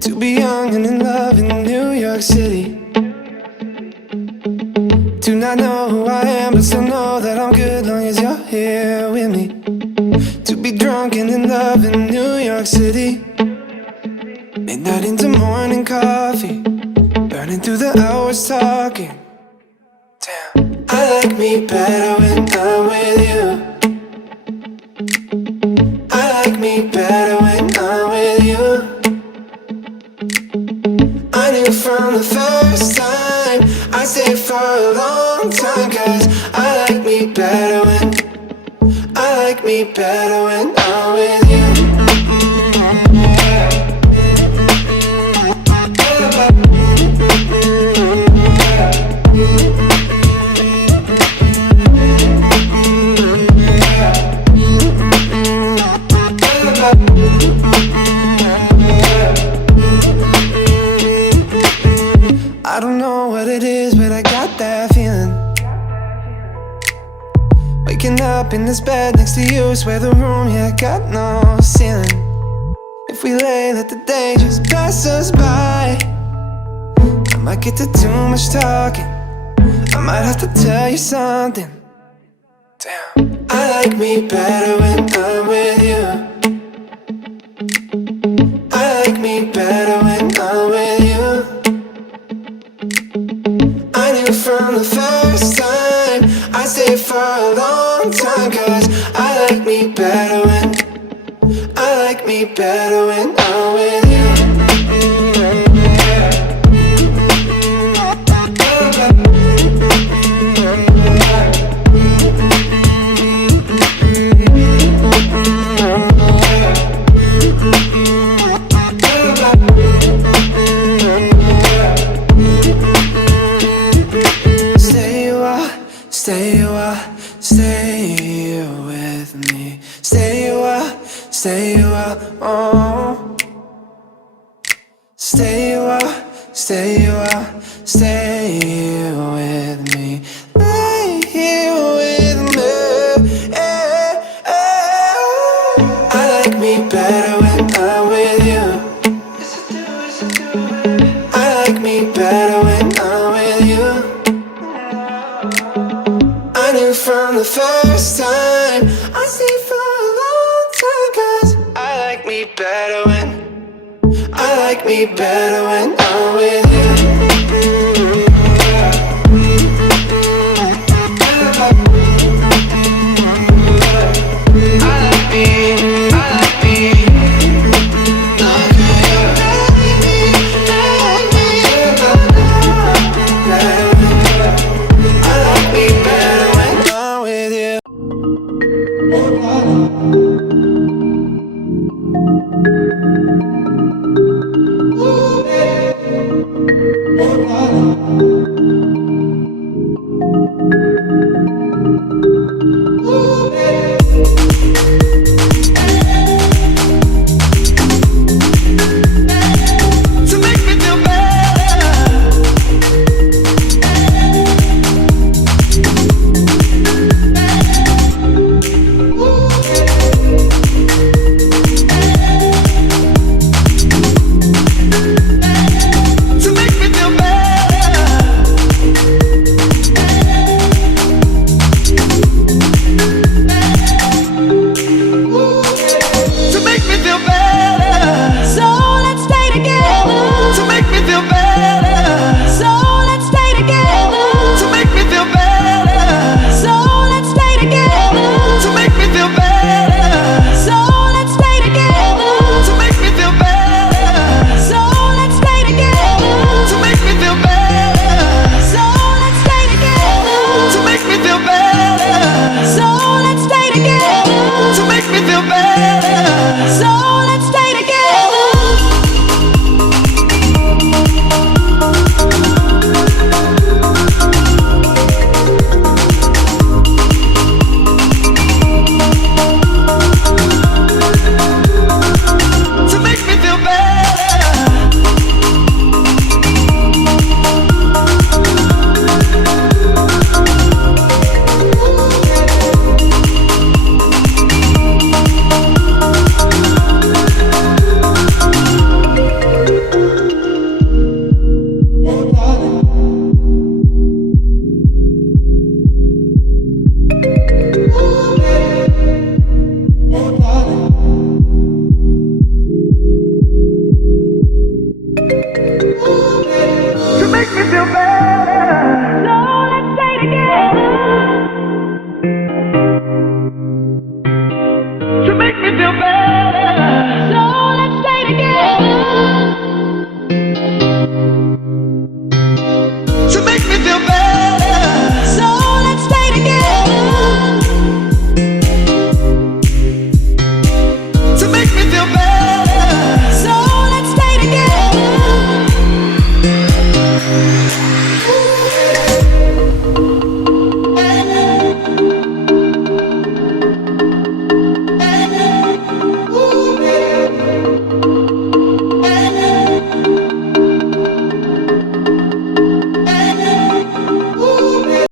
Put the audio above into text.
To be young and in love in New York City. Do not know who I am, but still know that I'm good long as you're here with me. To be drunk and in love in New York City. Midnight into morning coffee, burning through the hours talking. Damn, I like me better when I'm with you. I like me better when I'm with you. I knew from the first time I'd stay for a long time, 'cause I like me better when I'm with you. I don't know what it is, but I got that feeling. Waking up in this bed next to you, swear the room, yeah, got no ceiling. If we lay, let the day just pass us by. I might get to too much talking, I might have to tell you something. Damn, I like me better when I'm with you. I like me better when I'm with you. I knew from the first time I'd stay for a long time, 'cause I like me better when I'm with you. Stay with me. Stay a while, oh. Stay a while, stay with me. Lay here with me. I like me better when I'm with you. I like me better when I'm with you. I knew from the first time I'd stay for a long time, 'cause I like me better when I'm with you.